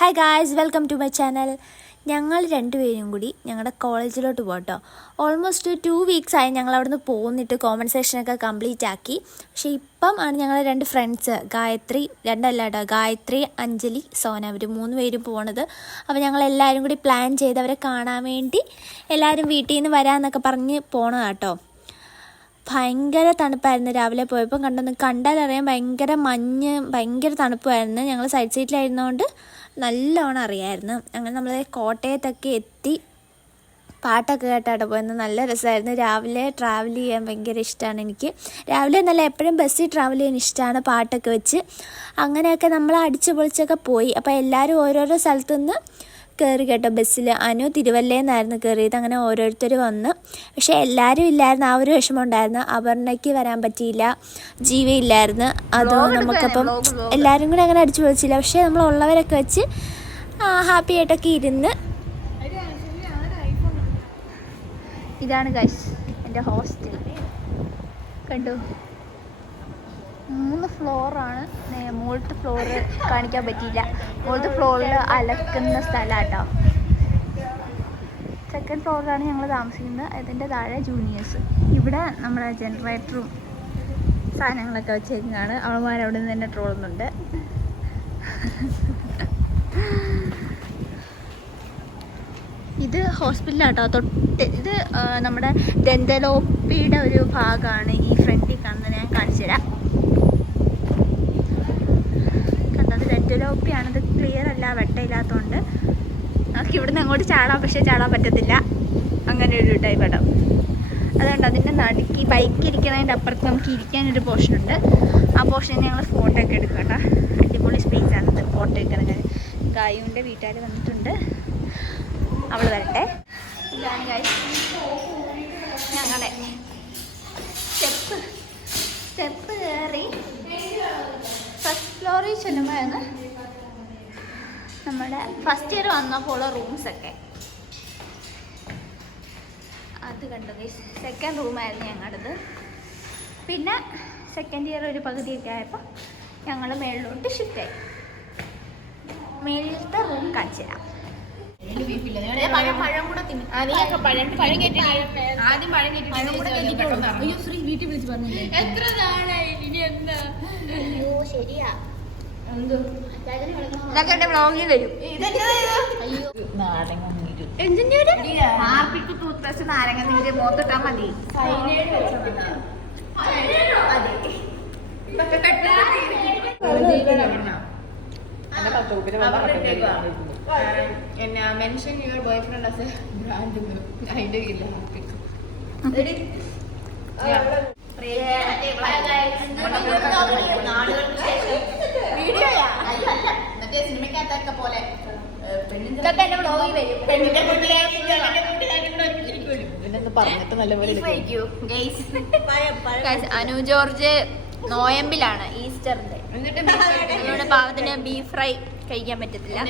Hi guys, welcome to my channel. ഞങ്ങൾ രണ്ടുപേരും കൂടി ഞങ്ങളുടെ കോളേജിലോട്ട് പോകട്ടോ. ഓൾമോസ്റ്റ് 2 വീക്സ് ആയി ഞങ്ങൾ അവിടെ നിന്ന് പോന്നിട്ട് കോമൺ സെക്ഷനൊക്കെ കംപ്ലീറ്റ് ആക്കി. പക്ഷേ ഇപ്പം ആണ് ഞങ്ങൾ 2 ഫ്രണ്ട്സ് ഗായത്രി, അഞ്ജലി, സോന, അവർ 3 പേരും പോണത്. അപ്പോൾ ഞങ്ങൾ എല്ലാവരും കൂടി പ്ലാൻ ചെയ്ത് അവരെ കാണാൻ വേണ്ടി എല്ലാവരും വീട്ടിൽ നിന്ന് വരാമെന്നൊക്കെ പറഞ്ഞ് പോണതാട്ടോ. ഭയങ്കര തണുപ്പായിരുന്നു. രാവിലെ പോയപ്പോൾ കണ്ടാലറിയാം, ഭയങ്കര മഞ്ഞ്, ഭയങ്കര തണുപ്പായിരുന്നു. ഞങ്ങൾ സൈഡ് സീറ്റിലായിരുന്നതുകൊണ്ട് നല്ലോണം അറിയാമായിരുന്നു. അങ്ങനെ നമ്മൾ കോട്ടയത്തൊക്കെ എത്തി. പാട്ടൊക്കെ കേട്ടാട്ടോ പോയത്. നല്ല രസമായിരുന്നു. രാവിലെ ട്രാവൽ ചെയ്യാൻ ഭയങ്കര ഇഷ്ടമാണ് എനിക്ക്. രാവിലെ എന്നല്ല, എപ്പോഴും ബസ്സിൽ ട്രാവൽ ചെയ്യാൻ ഇഷ്ടമാണ്, പാട്ടൊക്കെ വെച്ച്. അങ്ങനെയൊക്കെ നമ്മൾ അടിച്ചു പൊളിച്ചൊക്കെ പോയി. അപ്പോൾ എല്ലാവരും ഓരോരോ സ്ഥലത്തുനിന്ന് കയറി കേട്ടോ ബസ്സിൽ. അനു തിരുവല്ലയെന്നായിരുന്നു കയറിയത്. അങ്ങനെ ഓരോരുത്തർ വന്ന്. പക്ഷേ എല്ലാവരും ഇല്ലായിരുന്നു. ആ ഒരു വിഷമം ഉണ്ടായിരുന്നു. അപർണയ്ക്ക് വരാൻ പറ്റിയില്ല, ജീവയില്ലായിരുന്നു. അത് നമുക്കപ്പം എല്ലാവരും കൂടെ അങ്ങനെ അടിച്ചു പൊളിച്ചില്ല. പക്ഷേ നമ്മളുള്ളവരൊക്കെ വെച്ച് ഹാപ്പി ആയിട്ടൊക്കെ ഇരുന്ന്. ഇതാണ് ഗൈസ് എൻ്റെ ഹോസ്റ്റൽ. കണ്ടു, 3 ഫ്ലോറാണ്. മുകളിലത്തെ ഫ്ലോറ് കാണിക്കാൻ പറ്റിയില്ല. മുകളിലത്തെ ഫ്ലോറിൽ അലക്കുന്ന സ്ഥലമാട്ടോ. സെക്കൻഡ് ഫ്ലോറിലാണ് ഞങ്ങൾ താമസിക്കുന്നത്. അതിൻ്റെ താഴെ ജൂനിയേഴ്സ്. ഇവിടെ നമ്മുടെ ജനറേറ്ററും സാധനങ്ങളൊക്കെ വെച്ചേക്കാണ്. അവന്മാരവിടെ നിന്ന് തന്നെ ട്രോളുന്നുണ്ട്. ഇത് ഹോസ്പിറ്റലാട്ടോ. ഇത് നമ്മുടെ ദന്തലോപ്പിയുടെ ഒരു ഭാഗമാണ്. ഈ ഫ്രണ്ടിൽ കാണുന്നത് ഞാൻ കാണിച്ചു തരാം. ഡെന്റലോപ്പിയാണിത്. ക്ലിയർ അല്ല, വെട്ടയില്ലാത്തതുകൊണ്ട് നമുക്ക് ഇവിടുന്ന് അങ്ങോട്ട് ചാടാം. പക്ഷേ ചാടാൻ പറ്റത്തില്ല. അങ്ങനെ ഒരു ടൈപ്പ് ഇടം. അതുകൊണ്ട് അതിൻ്റെ നടുക്കി ബൈക്ക് ഇരിക്കുന്നതിൻ്റെ അപ്പുറത്ത് നമുക്ക് ഇരിക്കാനൊരു പോർഷനുണ്ട്. ആ പോർഷനിൽ ഞങ്ങൾ ഫോട്ടോ ഒക്കെ എടുക്കും കേട്ടോ. അടിപൊളി സ്പേസാണിത് ഫോട്ടോ എടുക്കുന്നത്. ഗായുവിൻ്റെ വീട്ടുകാർ വന്നിട്ടുണ്ട്. അവൾ വരട്ടെ. ഇതാണ് ഗായ് ഞങ്ങളുടെ സ്റ്റെപ്പ് കയറി ഫസ്റ്റ് ഫ്ലോറിൽ ചെല്ലുമ്പോഴാണ് നമ്മുടെ ഫസ്റ്റ് ഇയർ വന്നപ്പോൾ റൂംസൊക്കെ അത് കണ്ടു. സെക്കൻഡ് റൂമായിരുന്നു ഞങ്ങളുടേത്. പിന്നെ സെക്കൻഡ് ഇയർ ഒരു പകുതിയൊക്കെ ആയപ്പോൾ ഞങ്ങൾ മേളിലോട്ട് ഷിഫ്റ്റായി. മേളിലത്തെ റൂം കാണിച്ചു തരാം. പഴം കൂടെ തിന്നും. ആദ്യം പഴം വീട്ടിൽ വിളിച്ച് പറഞ്ഞില്ലേ എത്ര നാളായി. ഇനി എന്താ? അയ്യോ ശരിയാ. ഇതൊക്കെ വ്ളോഗിൽ വരും. ആർപ്പിക്ക് ടൂത്ത് നാരങ്ങ നീര് മോത്തിട്ടാ മതി. Mention your boy friend as A brand. അതിന്റെ ഇല്ല സിനിമക്കകത്തൊക്കെ പോലെ അനു ജോർജ് നോയമ്പിലാണ്, ഈസ്റ്ററിന്റെ. എന്നിട്ട് പാവത്തിന് ബീഫ് ഫ്രൈ കഴിക്കാൻ പറ്റത്തില്ല.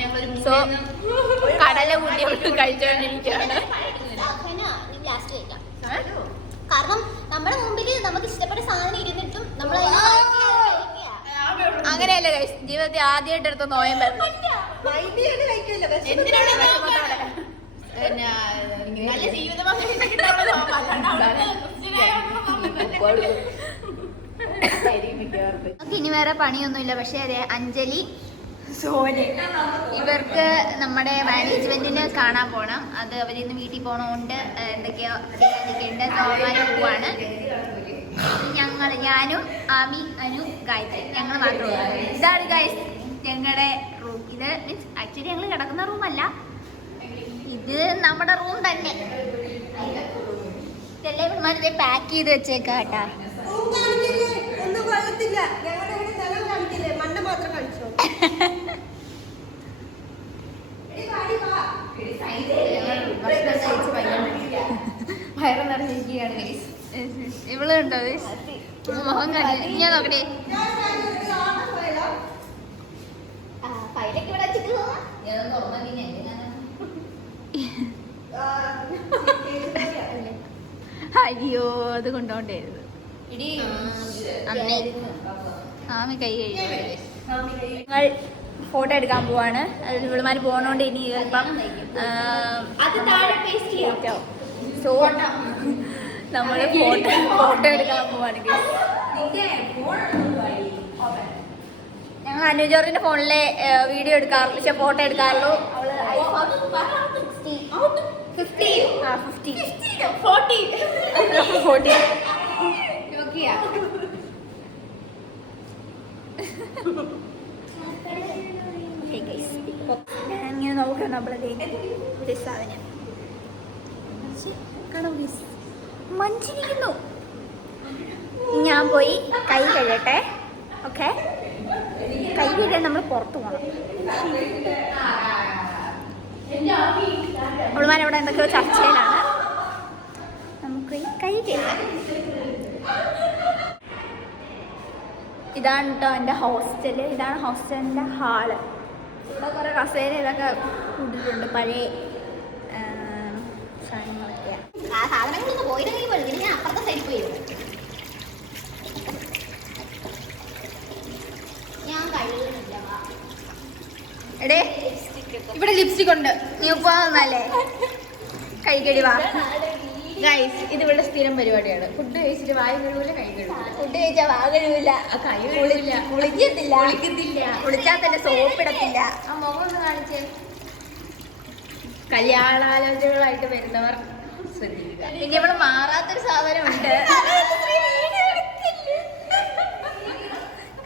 സോ കടല കൂട്ടി കഴിച്ചോണ്ടിരിക്കുകയാണ്. കാരണം നമ്മുടെ മുമ്പിൽ നമുക്ക് ഇഷ്ടപ്പെട്ട സാധനം ഇരുന്നിട്ടും നമ്മൾ അങ്ങനെയല്ല ഗൈസ്. ജീവിതത്തിൽ ആദ്യമായിട്ട് എടുത്ത നോയമ്പായിരുന്നു. ഇനി വേറെ പണിയൊന്നുമില്ല. പക്ഷെ അതെ, അഞ്ജലി, സോന ഇവർക്ക് നമ്മുടെ മാനേജ്മെന്റിന് കാണാൻ പോകണം. അത് അവരിന്ന് വീട്ടിൽ പോണോണ്ട് എന്തൊക്കെയോ ചെയ്യാനൊക്കെയുണ്ട്. നോക്കാൻ പോവാണ്. ഞാനും ആമി, അനു, ഗായത്രി, ഞങ്ങൾ മാത്രമേ. ഇതാണ് ഗൈസ് ഞങ്ങളുടെ റൂം. ഇത് മീൻസ് ആക്ച്വലി ഞങ്ങൾ കിടക്കുന്ന റൂമല്ല, ഇത് നമ്മുടെ റൂം തന്നെ. ഇതെല്ലാം പാക്ക് ചെയ്ത് വെച്ചേക്കാം കേട്ടാ. വയറ് നിറഞ്ഞിരിക്കുകയാണ്. ഇവളുണ്ടോ മുഖം കണ്ടു? ഞാൻ നോക്കട്ടെ. അയ്യോ, അത് കൊണ്ടോണ്ടായിരുന്നു. ആമി കൈ കഴിയും. ഫോട്ടോ എടുക്കാൻ പോവാണ്. ഇവളുമാർ പോകണോണ്ട് ഇനി ചിലപ്പം അത് താഴെ പേസ്റ്റ് ചെയ്യാം. സോ നമ്മൾ ഫോട്ടോ എടുക്കാൻ പോവാണ്. ഞങ്ങൾ അനുജോറിന്റെ ഫോണിലെ വീഡിയോ എടുക്കാറുള്ളൂ, പക്ഷെ ഫോട്ടോ എടുക്കാറുള്ളൂ. ഞാനിങ്ങനെ നോക്കണം നമ്മളെ സാധനം മഞ്ചിരിക്കുന്നു. ഞാൻ പോയി കൈ കഴുകട്ടെ. ഓക്കെ, കൈ കഴുകാൻ നമ്മൾ പുറത്തു പോകണം. അവളുമാരവിടെ എന്തൊക്കെയോ ചർച്ചയിലാണ്. നമുക്ക് ഈ കൈ കഴുകാം. ഇതാണ് കേട്ടോ എൻ്റെ ഹോസ്റ്റല്. ഇതാണ് ഹോസ്റ്റലിൻ്റെ ഹാള്. ഇവിടെ കുറേ കസേര ഇതൊക്കെ ഇട്ടിട്ടുണ്ട്, പഴയ സാധനങ്ങളൊക്കെയാണ്. എടേ, ഇവിടെ ലിപ്സ്റ്റിക് ഉണ്ട്. നീ ഉപ്പാന്നല്ലേ കഴിക്കടി വാ. ഗൈസ്, ഇത് ഇവിടെ സ്ഥിരം പരിപാടിയാണ്. ഫുഡ് കഴിച്ചിട്ട് വായ കഴുകില്ല, കൈ കഴുകില്ല. ഫുഡ് കഴിച്ചാൽ വാ കഴുകില്ല, കുളിക്കത്തില്ല, കുളിച്ചാൽ തന്നെ സോപ്പിടത്തില്ല. ആ മുഖം ഒന്ന് കാണിച്ചേ. കല്യാണാലോചനകളായിട്ട് വരുന്നവർ ശ്രദ്ധിക്കുക. പിന്നെ ഇവിടെ മാറാത്തൊരു സാധനമുണ്ട്.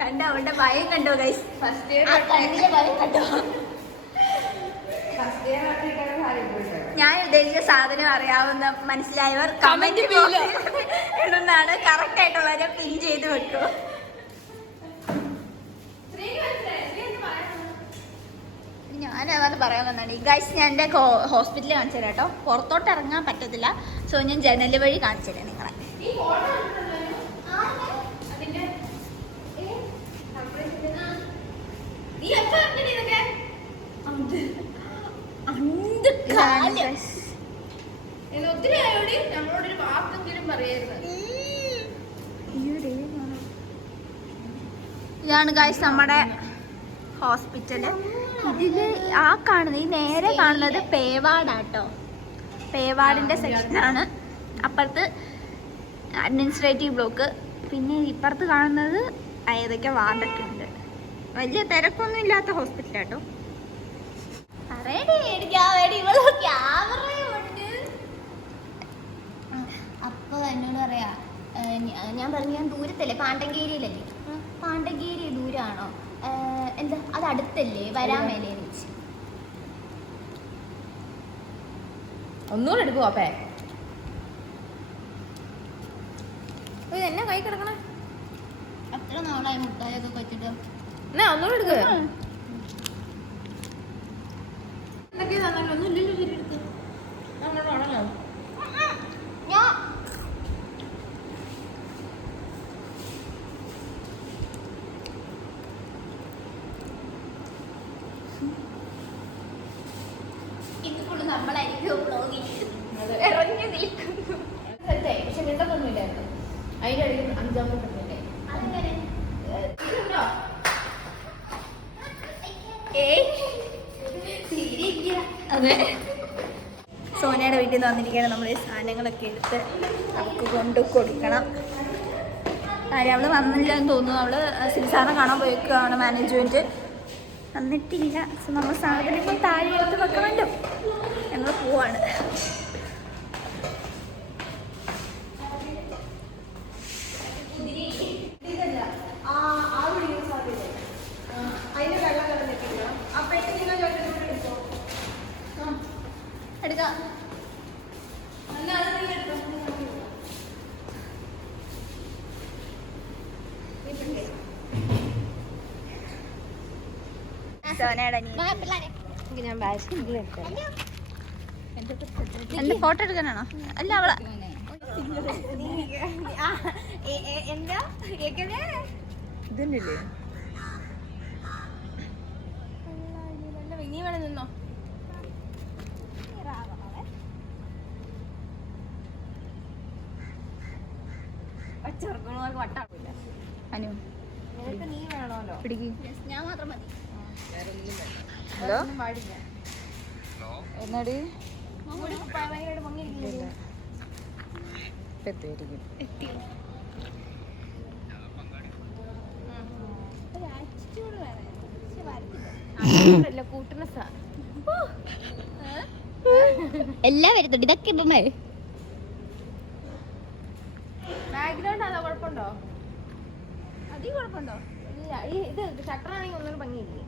കണ്ടോ അവളുടെ ഭയം കണ്ടോ ഗൈസ്? ഫസ്റ്റ് ഭയം കണ്ടോ? ഞാൻ ഉദ്ദേശിച്ച സാധനം അറിയാവുന്ന മനസ്സിലായവർ കമന്റ് ഇടുന്നതാണ്. കറക്റ്റ് ആയിട്ടുള്ളവരെ പിൻ ചെയ്ത് വെക്കും. ഞാനതാണ് പറയാൻ വന്നാണ്. ഈ ഗൈസ് ഞാൻ എൻ്റെ ഹോസ്പിറ്റലിൽ കാണിച്ചു തരാം കേട്ടോ. പുറത്തോട്ട് ഇറങ്ങാൻ പറ്റത്തില്ല. സോ ഞാൻ ജനൽ വഴി കാണിച്ചു തരാം നിങ്ങളെ. ഒത്തിരി ആയോടി നമ്മളോടൊരു വാക്കെങ്കിലും പറയായിരുന്നു. ഇതാണ് ഗൈസ് നമ്മുടെ ഹോസ്പിറ്റല്. ഇതില് ആ കാണുന്നത്, ഈ നേരെ കാണുന്നത് പേവാർഡാട്ടോ. പേവാർഡിന്റെ സെക്ഷനാണ്. അപ്പുറത്ത് അഡ്മിനിസ്ട്രേറ്റീവ് ബ്ലോക്ക്. പിന്നെ ഇപ്പുറത്ത് കാണുന്നത് ഏതൊക്കെ വാർഡൊക്കെ ഉണ്ട്. വലിയ തിരക്കൊന്നും ഇല്ലാത്ത ഹോസ്പിറ്റലാട്ടോ. അപ്പൊ എന്നോട് പറയാ, ഞാൻ പറഞ്ഞു ഞാൻ ദൂരത്തല്ലേ, പാണ്ടങ്കേരിയിലല്ലേ. പാണ്ടങ്കേരി ദൂരാണോ? എന്താ അത് അടുത്തല്ലേ, വരാൻ മേലെ വെച്ച്. ഒന്നുകൂടെ എടുക്കുവോ അപ്പേ? എന്നെ കൈ കിടക്കണേ. അത്ര നാളായി മുട്ടായൊക്കെ വെച്ചിട്ട്. എന്നാ ഒന്നുകൂടെ എടുക്കുക. ഇതുകൊണ്ട് നമ്മളായിരിക്കും ഇറങ്ങി നിൽക്കുന്നു. പക്ഷെ രണ്ടൊന്നും ഇല്ലായിരുന്നു. അതിന്റെ അടിയിൽ 5-ാമത്തെ പെണ്ണില്ലേ? അതെ, സോനയുടെ വീട്ടിൽ നിന്ന് വന്നിരിക്കുകയാണ്. നമ്മൾ ഈ സാധനങ്ങളൊക്കെ എടുത്ത് നമുക്ക് കൊണ്ടു കൊടുക്കണം. കാര്യം അവള് വന്നില്ല എന്ന് തോന്നുന്നു. അവള് സിൽസാറിനെ കാണാൻ പോയേക്കാണ്. മാനേജ്മെന്റ് വന്നിട്ടില്ല. സോ നമ്മൾ സാധനങ്ങൾ താഴെ എടുത്ത് വെക്കണമല്ലോ. ഞങ്ങൾ പോവാണ്. എടുക്കാം. എന്റെ ഫോട്ടോ എടുക്കാനാണോ? അല്ല അവളെ എന്താ ഇതല്ലേ ഇനി വേണം നിന്നോ. അനു നീ വേണമല്ലോ. പിടിക്ക്. ഞാൻ മാത്രം മതി. ഹലോ എന്നാടി എത്തുമായിരിക്കും. എല്ലാം വരുന്നുണ്ട്. ഇതൊക്കെ ഇടണേ. ബാക്ക്ഗ്രൗണ്ട് ആണോ കുഴപ്പമുണ്ടോ? അതീ കുഴപ്പമുണ്ടോ? ഇല്ല. ഈ ഇത് ഷട്ടറാണെങ്കിൽ ഒന്നും ഭംഗിയില്ലേ?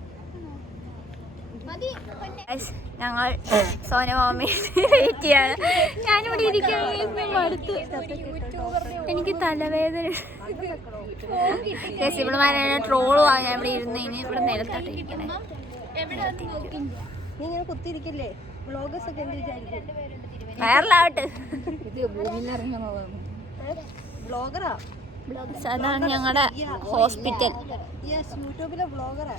ഞങ്ങൾ സോനമാമി വെയിറ്റ് ചെയ്യാണ്. ഞാനിവിടെ ഇരിക്കുകയാണ്. എനിക്ക് തലവേദന. ഇവിടെ ട്രോളുവാ. ഞാൻ ഇവിടെ ഇരുന്നതിന് ഇവിടെ നിലത്തോട്ട് ഇരിക്കണേ. നീ ഇങ്ങനെ കുത്തിയിരിക്കില്ലേ? വ്ളോഗേഴ്സ് ഒക്കെ എന്ത് വിചാരിക്കും? വൈറലാവട്ടെ. വ്ളോഗറാ. അതാണ് ഞങ്ങളുടെ ഹോസ്പിറ്റൽ. യൂട്യൂബിലെ വ്ളോഗറാ.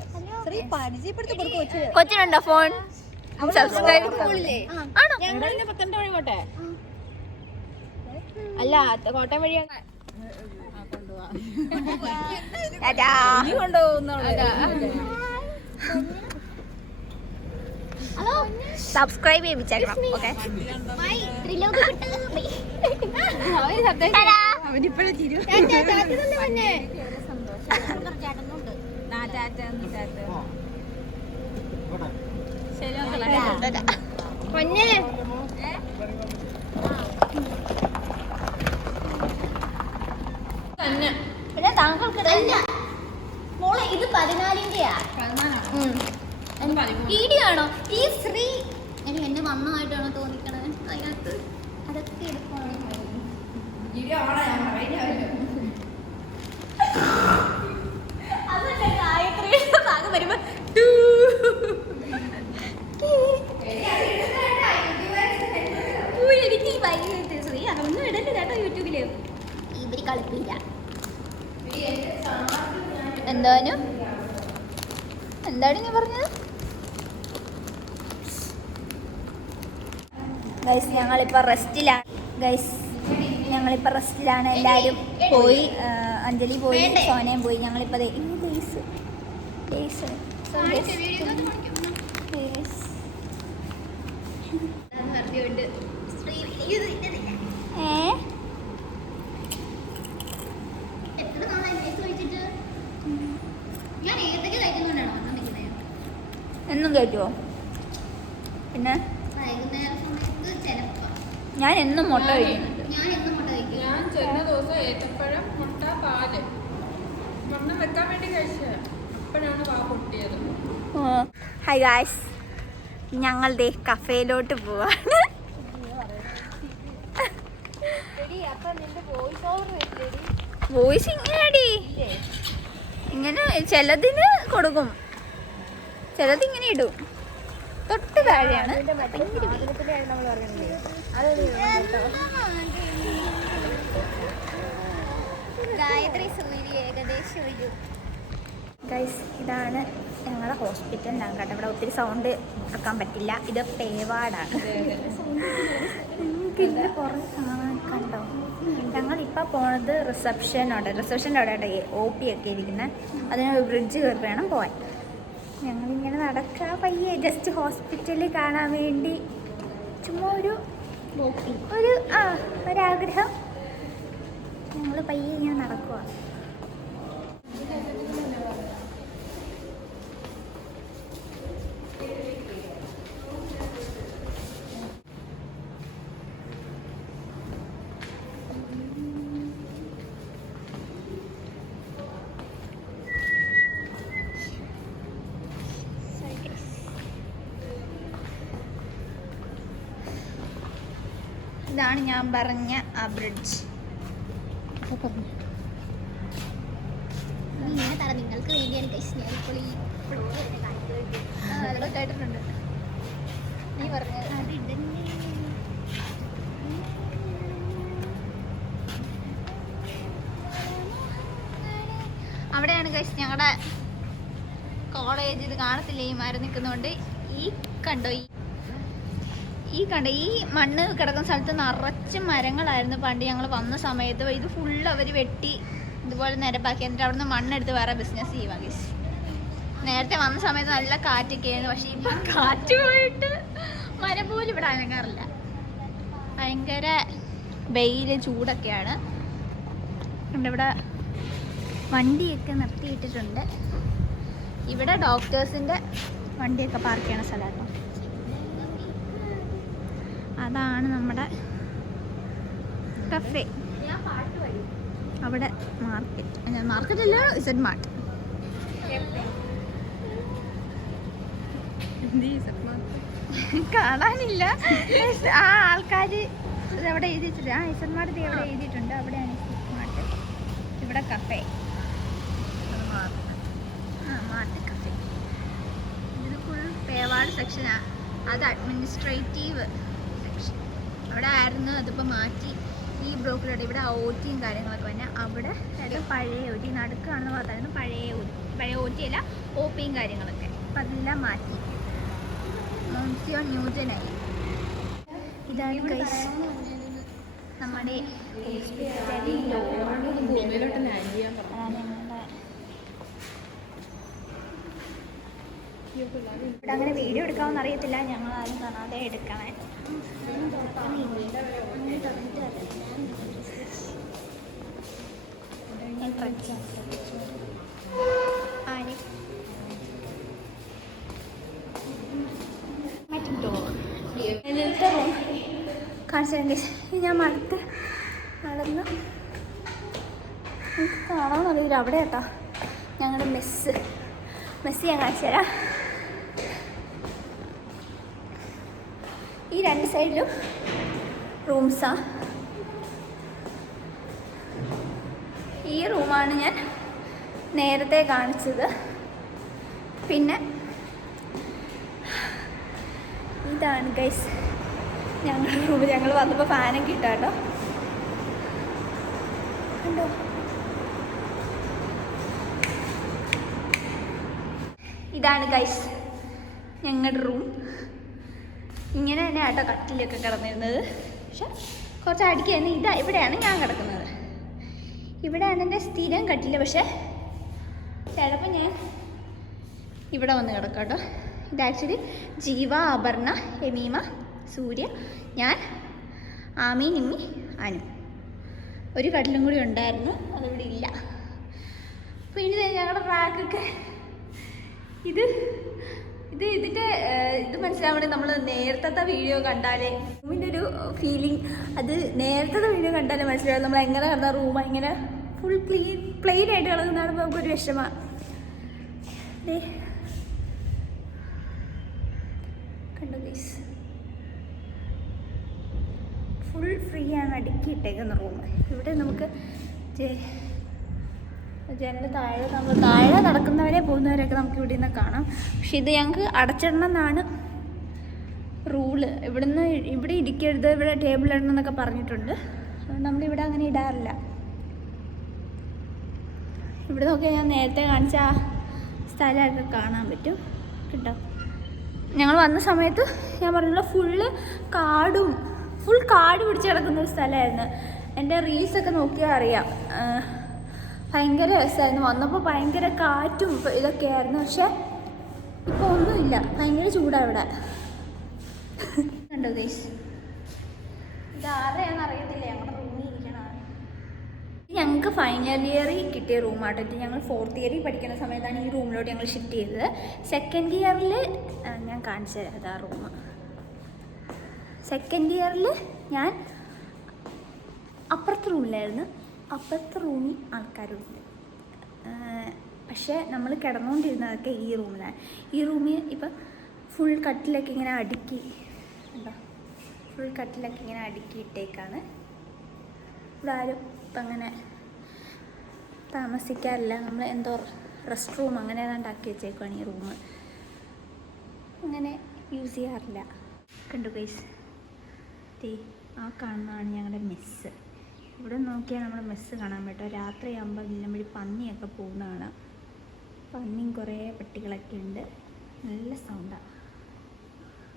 പരിചയപ്പെടുത്തി കൊടുക്കും. കൊച്ചിനുണ്ടോ ഫോൺ? സബ്സ്ക്രൈബ് ആണോ? ഞങ്ങളിന്ന് പത്തനംതിട്ട വഴി പോട്ടെ. അല്ല, കോട്ടയം വഴിയാണ് സബ്സ്ക്രൈബ് ചെയ്യിപ്പിച്ചേക്കണം. ഓക്കെ. അവനിപ്പോഴും ചിരി. മോളെ ഇത് 14-ന്റെയാ. വീഡിയോ ആണോ ഈ ശ്രീ? എനിക്ക് എന്നെ വന്നമായിട്ടാണോ തോന്നിക്കണത്? അതിനകത്ത് അതൊക്കെ എടുക്കുവാണ്. അതല്ലേ ഗായത്രിയുടെ ഭാഗം വരുമ്പോ എനിക്ക് ഭയങ്കര ശ്രീ അതൊന്നും ഇടല്ലേ കേട്ടോ യൂട്യൂബില്. ഇവര് കളിപ്പില്ല. എന്താണ് നീ പറഞ്ഞത്? ഗൈസ് ഞങ്ങളിപ്പോൾ റെസ്റ്റിലാണ്. എല്ലാവരും പോയി. അഞ്ജലി പോയി, സോനയും പോയി. ഞങ്ങളിപ്പോൾ എന്നും കയറ്റുമോ? പിന്നെ ഞാൻ എന്നും മുട്ട കഴിക്കുന്നുണ്ട്. ഞാൻ ചെന്ന ദിവസം ഏത്തപ്പഴം, മുട്ട, പാല് മണ്ണം വെക്കാൻ വേണ്ടി കഴിച്ചത്. അപ്പോഴാണ് വാ പൊട്ടിയത്. ഹായ് ഗായ്സ്, ഞങ്ങൾ ദേ കഫേയിലോട്ട് പോവാണ്. വോയിസ് ഇങ്ങനെയാടി, ഇങ്ങനെ ചിലതിന് കൊടുക്കും, ചിലതിങ്ങനെ ഇടും. തൊട്ട് താഴെയാണ്. ഗൈസ് ഇതാണ് ഞങ്ങളുടെ ഹോസ്പിറ്റൽ. ഞാൻ കേട്ടോ ഇവിടെ ഒത്തിരി സൗണ്ട് വെക്കാൻ പറ്റില്ല. ഇത് പേവാടാണ്. നിങ്ങൾക്ക് ഇതിൽ പുറത്ത് കാണാൻ കണ്ടോ? ഞങ്ങളിപ്പോൾ പോണത് റിസപ്ഷൻ്റെ അവിടെ OP ഒക്കെ ഇരിക്കുന്നത്. അതിന് ബ്രിഡ്ജ് കയറി വേണം പോകാൻ. ഞങ്ങളിങ്ങനെ നടക്കുക പയ്യെ, ജസ്റ്റ് ഹോസ്പിറ്റലിൽ കാണാൻ വേണ്ടി ചുമ്മാ ഒരാഗ്രഹം. ഞങ്ങൾ പയ്യെ ഇങ്ങനെ നടക്കുക. ഇതാണ് ഞാൻ പറഞ്ഞ ആ ബ്രിഡ്ജ്. നിങ്ങൾക്ക് വേണ്ടിയാണ് ഇപ്പോൾ ഈ കേട്ടിട്ടുണ്ട്. നീ പറഞ്ഞ അവിടെയാണ് ഗൈസ് ഞങ്ങളുടെ കോളേജ്. ഇത് കാണത്തില്ല, ഈ മരം നിൽക്കുന്നതുകൊണ്ട്. ഈ മണ്ണ് കിടക്കുന്ന സ്ഥലത്ത് നിറച്ച് മരങ്ങളായിരുന്നു പണ്ട് ഞങ്ങൾ വന്ന സമയത്ത്. ഇത് ഫുള്ള് അവർ വെട്ടി ഇതുപോലെ നിരപ്പാക്കി. എന്നിട്ട് അവിടെ നിന്ന് മണ്ണെടുത്ത് വേറെ ബിസിനസ് ചെയ്യുക ഗൈസ്. നേരത്തെ വന്ന സമയത്ത് നല്ല കാറ്റൊക്കെയായിരുന്നു, പക്ഷെ ഇപ്പൊ കാറ്റ് പോയിട്ട് മരം പോലും ഇവിടെ അനങ്ങാറില്ല. ഭയങ്കര വെയില് ചൂടൊക്കെയാണ്. ഇവിടെ വണ്ടിയൊക്കെ നിർത്തിയിട്ടിട്ടുണ്ട്. ഇവിടെ ഡോക്ടേഴ്സിൻ്റെ വണ്ടിയൊക്കെ പാർക്ക് ചെയ്യണ സ്ഥലമാണ്. അതാണ് നമ്മുടെ കഫേ. അവിടെ മാർക്കറ്റല്ല, ഇസഡ് മാർട്ട്. കാണാനില്ല. ആ ആൾക്കാർ അവിടെ എഴുതി വെച്ചിട്ട് ആ ഇസഡ് മാർട്ട് എവിടെ എഴുതിയിട്ടുണ്ട്. അവിടെയാണ് ഇസഡ് മാർട്ട്. ഇവിടെ കഫേ, മാർട്ട് കഫേ. ഇത് ഫുൾ പേവാർഡ് സെക്ഷനാണ്. അത് അഡ്മിനിസ്ട്രേറ്റീവ് സെക്ഷൻ. അവിടെ ആയിരുന്നു, അതിപ്പോൾ മാറ്റി ഈ ബ്ലോക്കിലോട്ട്. ഇവിടെ ഓറ്റിയും കാര്യങ്ങളൊക്കെ തന്നെ. അവിടെ പഴയ ഓറ്റി നടുക്ക് കാണുന്ന ഭാഗത്തായിരുന്നു പഴയ ഓറ്റിയല്ല, ഓപ്പിയും കാര്യങ്ങളൊക്കെ. അപ്പം അതെല്ലാം മാറ്റി മോൺസിയോ ന്യൂജനായി. ഇതാണ് ഗൈസ് നമ്മുടെ ഹോസ്പിറ്റലിലോ. ഇവിടെ അങ്ങനെ വീഡിയോ എടുക്കാമെന്ന് അറിയത്തില്ല, ഞങ്ങൾ ആരും കാണാതെ എടുക്കണേ. കാണിച്ചിട്ടുണ്ട്. ഞാൻ മടുത്ത് നടന്ന് എനിക്ക് കാണാമെന്നറിയില്ല. അവിടെ കേട്ടോ ഞങ്ങളുടെ മെസ്സ് ഞാൻ കാണിച്ചു തരാം. ഈ രണ്ട് സൈഡിലും റൂംസാണ്. ഈ റൂമാണ് ഞാൻ നേരത്തെ കാണിച്ചത്. പിന്നെ ഇതാണ് ഗൈസ് ഞങ്ങളുടെ റൂം. ഞങ്ങൾ വന്നപ്പോൾ ഫാനൊക്കെ ഇട്ടാ കേട്ടോ. കണ്ടോ, ഇതാണ് ഗൈസ് ഞങ്ങളുടെ റൂം. ഇങ്ങനെ തന്നെ ആട്ടോ കട്ടിലൊക്കെ കിടന്നിരുന്നത്. പക്ഷെ കുറച്ച് അടുക്കിയായിരുന്നു. ഇവിടെയാണ് ഞാൻ കിടക്കുന്നത്. ഇവിടെയാണ് എൻ്റെ സ്ഥിരം കട്ടില്. പക്ഷെ ചിലപ്പോൾ ഞാൻ ഇവിടെ വന്ന് കിടക്കാം കേട്ടോ. ഇത് ആക്ച്വലി ജീവ, അപർണ, എമീമ, സൂര്യ, ഞാൻ, ആമി, നിമ്മി, അനു. ഒരു കട്ടിലും കൂടി ഉണ്ടായിരുന്നു, അതിവിടെ ഇല്ല. പിന്നെ ഞങ്ങളുടെ റാക്കൊക്കെ ഇതിൻ്റെ ഇത് മനസ്സിലാവണേ. നമ്മൾ നേരത്തെ വീഡിയോ കണ്ടാലേ റൂമിൻ്റെ ഒരു ഫീലിംഗ്, അത് നേരത്തെ വീഡിയോ കണ്ടാലേ മനസ്സിലാവും. നമ്മൾ എങ്ങനെ കിടന്ന റൂം ഇങ്ങനെ ഫുൾ പ്ലെയിൻ ആയിട്ട് കിടക്കുന്നതാണ് നമുക്കൊരു വിഷമമാണ്. കണ്ടോ ഗൈസ്, ഫുൾ ഫ്രീ ആണ് അടുക്കിയിട്ടേക്കുന്ന റൂം. ഇവിടെ നമുക്ക് ജനൽ താഴെ നടക്കുന്നവരെ പോകുന്നവരെയൊക്കെ നമുക്ക് ഇവിടെ നിന്ന് കാണാം. പക്ഷെ ഇത് ഞങ്ങൾക്ക് അടച്ചിടണം എന്നാണ് റൂള്. ഇവിടെ ഇരിക്കരുത്, ഇവിടെ ടേബിൾ ഇടണം എന്നൊക്കെ പറഞ്ഞിട്ടുണ്ട്. അതുകൊണ്ട് നമ്മളിവിടെ അങ്ങനെ ഇടാറില്ല. ഇവിടെ നോക്കിയാൽ ഞാൻ നേരത്തെ കാണിച്ച ആ സ്ഥലമൊക്കെ കാണാൻ പറ്റും കേട്ടോ. ഞങ്ങൾ വന്ന സമയത്ത് ഞാൻ പറഞ്ഞല്ലോ ഫുൾ കാട് പിടിച്ച് കിടക്കുന്ന ഒരു സ്ഥലമായിരുന്നു. എൻ്റെ റീൽസൊക്കെ നോക്കിയാൽ അറിയാം. ഭയങ്കര രസമായിരുന്നു. വന്നപ്പോൾ ഭയങ്കര കാറ്റും ഇതൊക്കെയായിരുന്നു. പക്ഷെ ഇപ്പോൾ ഒന്നുമില്ല, ഭയങ്കര ചൂടാണ് ഇവിടെ. കണ്ടോ ഗൈസ്, ഇത് ആരെയാണെന്ന് അറിയത്തില്ല. ഞങ്ങളുടെ റൂമിൽ ഇരിക്കണം. ഞങ്ങൾക്ക് ഫൈനൽ ഇയറിൽ കിട്ടിയ റൂമാട്ടോ. ഞങ്ങൾ 4th ഇയറിൽ പഠിക്കുന്ന സമയത്താണ് ഈ റൂമിലോട്ട് ഞങ്ങൾ ഷിഫ്റ്റ് ചെയ്തത്. 2nd ഇയറിൽ ഞാൻ കാണിച്ചു തരാം. അതാ റൂം. 2nd ഇയറിൽ ഞാൻ അപ്പുറത്തെ റൂമിലായിരുന്നു. അപ്പുറത്തെ റൂമിൽ ആൾക്കാരുണ്ട്. പക്ഷേ നമ്മൾ കിടന്നുകൊണ്ടിരുന്നതൊക്കെ ഈ റൂമിലാണ്. ഈ റൂമിൽ ഇപ്പം ഫുൾ കട്ടിലൊക്കെ ഇങ്ങനെ അടുക്കി ഇട്ടേക്കാണ്. ഇവിടെ ആരും ഇപ്പം അങ്ങനെ താമസിക്കാറില്ല. നമ്മൾ എന്തോ റെസ്റ്റ് റൂം അങ്ങനെ ഏതാണ്ടാക്കി വെച്ചേക്കുവാണ് ഈ റൂം. അങ്ങനെ യൂസ് ചെയ്യാറില്ല. കണ്ടു ഗൈസ്, ആ കാണുന്നതാണ് ഞങ്ങളുടെ മെസ്സ്. ഇവിടെ നോക്കിയാൽ നമ്മുടെ മെസ്സ് കാണാൻ പറ്റും. രാത്രിയാകുമ്പോൾ വില്ലമ്പഴി പന്നിയൊക്കെ പോകുന്നതാണ്. പന്നിയും കുറേ പട്ടികളൊക്കെ ഉണ്ട്. നല്ല സൗണ്ടാണ്.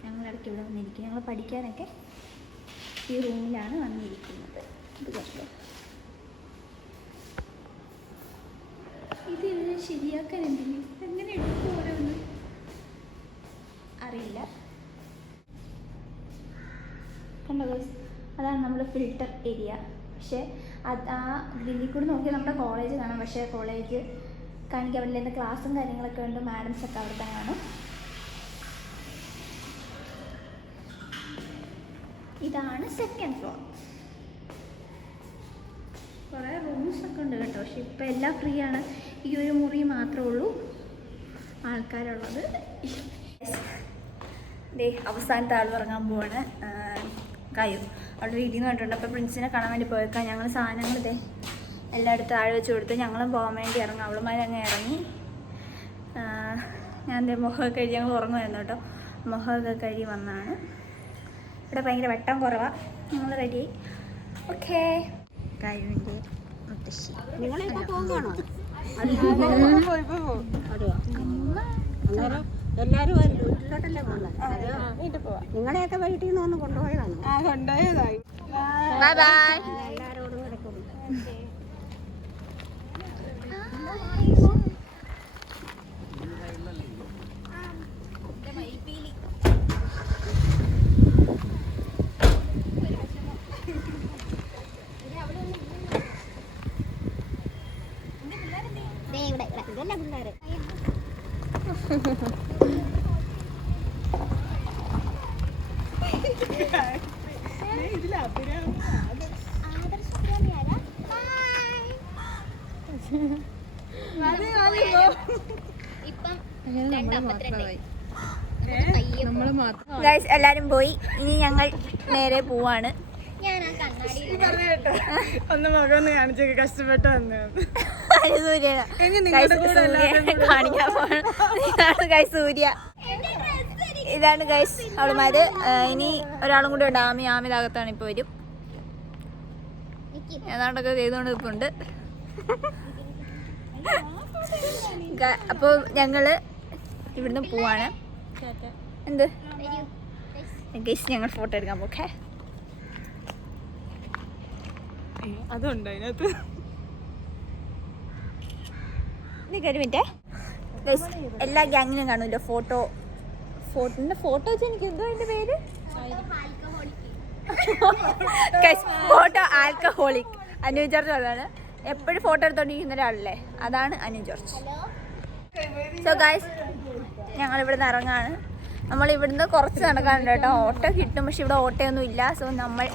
ഞങ്ങളിടയ്ക്ക് ഇവിടെ വന്നിരിക്കും. ഞങ്ങൾ പഠിക്കാനൊക്കെ ഈ റൂമിലാണ് വന്നിരിക്കുന്നത്. ഇത് കണ്ടോ, ഇത് ശരിയാക്കാൻ എന്തെങ്കിലും എങ്ങനെ എടുക്കുമോ അറിയില്ല. കണ്ടോ ഗൈസ്, അതാണ് നമ്മുടെ ഫിൽട്ടർ ഏരിയ. പക്ഷേ അത് ആ ഗ്രില്ലിൽ കൂടി നോക്കിയാൽ നമ്മുടെ കോളേജ് കാണാം. പക്ഷേ കോളേജ് കാണിക്കാൻ പറ്റില്ല. ക്ലാസ്സും കാര്യങ്ങളൊക്കെ ഉണ്ട്. മാഡംസൊക്കെ അവിടെ തന്നെ കാണും. ഇതാണ് സെക്കൻഡ് ഫ്ലോർ. കുറേ റൂംസൊക്കെ ഉണ്ട് കേട്ടോ. പക്ഷെ ഇപ്പം എല്ലാം ഫ്രീ ആണ്. ഈ ഒരു മുറി മാത്രമേ ഉള്ളൂ ആൾക്കാരുള്ളത്. ദേ അവസാനത്തെ ആൾ ഇറങ്ങാൻ പോവാണ്. കായു അവിടെ വീട്ടിൽ നിന്ന് കണ്ടിട്ടുണ്ട്. അപ്പോൾ പ്രിൻസിനെ കാണാൻ വേണ്ടി പോയേക്കാം. ഞങ്ങൾ സാധനങ്ങൾ ഇതേ എല്ലായിടത്തും താഴെ വെച്ച് കൊടുത്ത് ഞങ്ങളും പോകാൻ വേണ്ടി ഇറങ്ങും. അവളുമാരങ്ങ് ഇറങ്ങി. ഞാൻ എന്തേ മുഖമൊക്കെ കഴുകി ഞങ്ങൾ ഉറങ്ങുമായിരുന്നു കേട്ടോ. മുഖമൊക്കെ കഴുകി വന്നാണ്. ഇവിടെ ഭയങ്കര വെട്ടം കുറവാണ്. ഞങ്ങൾ റെഡിയായി. ഓക്കേ. കായുവിൻ്റെ മുത്തശ്ശി എല്ലാരും വീട്ടിലോട്ടല്ലേ പോകുന്നത്. നിങ്ങളെയൊക്കെ വീട്ടിൽ നിന്ന് ഒന്ന് കൊണ്ടുപോയതാണ്. കൊണ്ടുപോയതായി. Bye bye. എല്ലാരോടും കിടക്കുന്നു. ഇതല്ലേ പിള്ളേര്. ഗൈസ് എല്ലാരും പോയി. ഇനി ഞങ്ങൾ നേരെ പോവാണ്. ഒന്ന് മുഖം ഒന്ന് കാണിച്ചേക്ക്. കഷ്ടപ്പെട്ട് വന്നത് കാണിക്കാൻ പോവാണ്. ഇതാണ് ഗൈസ് സൂര്യ. ഇതാണ് ഗൈസ് അവളുമാര്. ഇനി ഒരാളും കൂടി ഉണ്ട്. ആമി അകത്താണ്. ഇപ്പൊ വരും. ഏതാണ്ടൊക്കെ ചെയ്തോണ്ട് ഇപ്പുണ്ട്. അപ്പോൾ ഞങ്ങള് ഇവിടുന്ന് പോവാണ്. എന്ത് ഗൈസ് ഞങ്ങൾ ഫോട്ടോ എടുക്കാൻ പോക്കേ. അതുണ്ട് അതിനകത്ത്. ഒരു മിനിറ്റ്. എല്ലാ ഗ്യാങ്ങിനും കാണുമല്ലോ ഫോട്ടോ. ഫോട്ടോ വെച്ചാൽ എനിക്ക് എന്തോ അതിന്റെ പേര് ഫോട്ടോ ആൽക്കഹോളിക്. അനു ജോർജ് അതാണ്. എപ്പോഴും ഫോട്ടോ എടുത്തോണ്ടിരിക്കുന്ന ഒരാളല്ലേ, അതാണ് അനു ജോർജ്. സോ ഗൈസ് ഞങ്ങൾ ഇവിടുന്ന് ഇറങ്ങാണ്. നമ്മൾ ഇവിടുന്ന് കുറച്ച് നടക്കാനുണ്ട് കേട്ടോ. ഓട്ടോ കിട്ടും, പക്ഷെ ഇവിടെ ഓട്ടോയൊന്നും ഇല്ല. സോ നമ്മൾ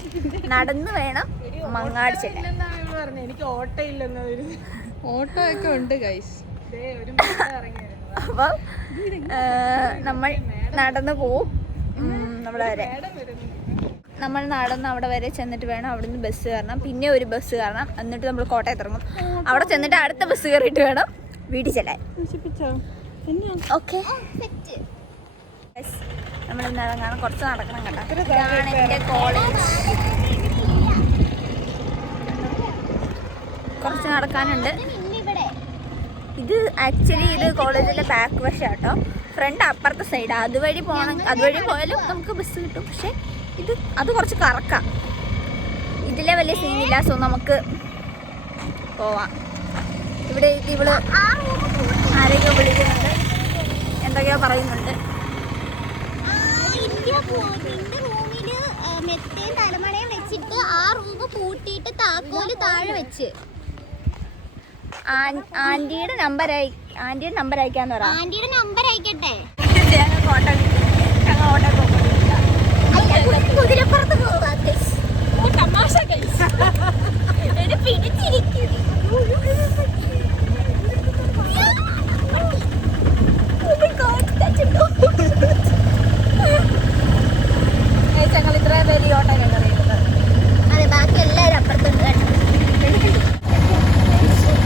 നടന്ന് വേണം മങ്ങാട് ചെല്ലാൻ. എനിക്ക് ഓട്ടോ ഇല്ലെന്ന്. ഓട്ടോ ഒക്കെ ഉണ്ട് ഗൈസ്. അപ്പം നമ്മൾ നടന്ന് പോവും. നമ്മൾ നടന്ന് അവിടെ വരെ ചെന്നിട്ട് വേണം അവിടുന്ന് ബസ് കയറണം. പിന്നെ ഒരു ബസ് കയറണം. എന്നിട്ട് നമ്മൾ കോട്ടയത്ത് ഇറങ്ങും. അവിടെ ചെന്നിട്ട് അടുത്ത ബസ് കയറിയിട്ട് വേണം വീട്ടിൽ ചെല്ലാൻ. ഓക്കെ നമ്മളിന്ന് ഇറങ്ങാൻ കുറച്ച് നടക്കണം കേട്ടോ. ഇതാണ് എൻ്റെ കോളേജ്. കുറച്ച് നടക്കാനുണ്ട്. ഇത് ആക്ച്വലി ഇത് കോളേജിൻ്റെ ബാക്ക് വശം കേട്ടോ. ഫ്രണ്ട് അപ്പുറത്തെ സൈഡ്. അതുവഴി പോയാലും നമുക്ക് ബസ് കിട്ടും. പക്ഷെ അത് കുറച്ച് കറക്കാം. ഇതിലെ വലിയ സീനില്ല. സോ നമുക്ക് പോവാം. ഇവിടെ ഇവള് ആരെയൊക്കെ വിളിക്കുന്നുണ്ട്, എന്തൊക്കെയോ പറയുന്നുണ്ട്. മെത്തയും തലമണയും വെച്ചിട്ട് ആ റൂം പൂട്ടിയിട്ട് താക്കോല് താഴെ വെച്ച് ആന്റിയുടെ നമ്പർ അയക്കാന്ന് പറ. ആന്റിയുടെ നമ്പർ അയക്കട്ടെ. കുതിരപ്പുറത്ത് തമാശ ഞങ്ങൾ ഇത്രയും പേര് ഈ ഓട്ടം കണ്ടറിയുന്നത്. അതെ, ബാക്കി എല്ലാവരും അപ്പുറത്തുണ്ട്.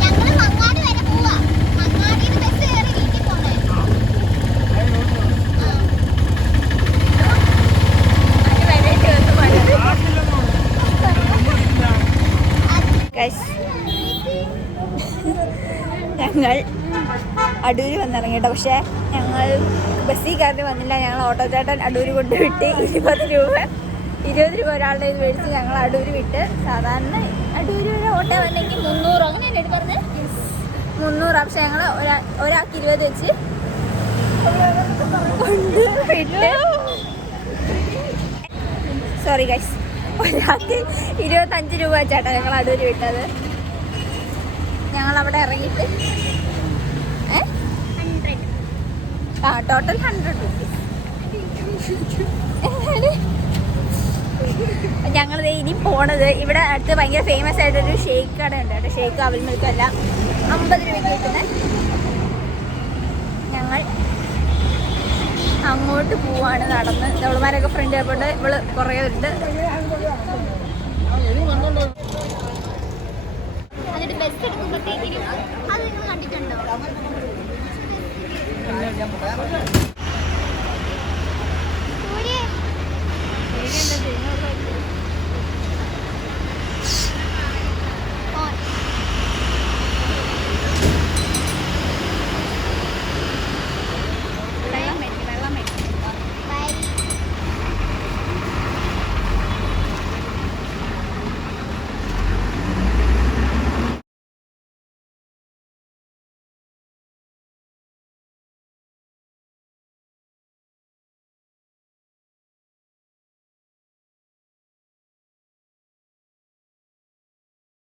ഞങ്ങള് മങ്ങാട് വരെ പോവാ. മങ്ങാടിന്ന് ബസ് കയറി വീട്ടിൽ പോണേ. ഞങ്ങൾ അടൂര് വന്നിറങ്ങിട്ടോ. പക്ഷേ ഞങ്ങൾ ബസ്സിൽ കയറി വന്നില്ല. ഞങ്ങൾ ഓട്ടോ ചേട്ടൻ അടൂര് കൊണ്ടുവിട്ട് 20 രൂപ ഒരാളുടെ ഇത് മേടിച്ച് ഞങ്ങൾ അടൂര് വിട്ട്. സാധാരണ അടൂര് വരെ ഓട്ടോ വന്നെങ്കിൽ 300, അങ്ങനെയല്ലേ എടുത്ത് പറഞ്ഞത്? 300. പക്ഷെ ഞങ്ങൾ ഒരാൾക്ക് 20 വെച്ച് കൊണ്ട് വിട്ട് സോറി ഗൈസ്, ഒരാൾക്ക് 25 രൂപ വെച്ചാട്ടോ ഞങ്ങൾ അടൂര് വിട്ടത്. ഞങ്ങളവിടെ ഇറങ്ങിയിട്ട് ടോട്ടൽ 100 രൂപീസ്. ഞങ്ങൾ ഇനി പോണത് ഇവിടെ അടുത്ത് ഭയങ്കര ഫേമസ് ആയിട്ടൊരു ഷേക്ക് കട ഉണ്ട് കേട്ടോ. ഷേക്ക് അവൽ മിൽക്കല്ല, 50 രൂപയ്ക്ക് കിട്ടുന്നത്. ഞങ്ങൾ അങ്ങോട്ട് പോവാണ് നടന്ന്. അവളുമാരൊക്കെ ഫ്രണ്ട് ആയപ്പോണ്ട് ഇവള് കുറേ ഉണ്ട്. എന്നിട്ട് ബസ് എടുക്കുമ്പോഴത്തേക്കും അത് നിങ്ങൾ കണ്ടിട്ടുണ്ടോ?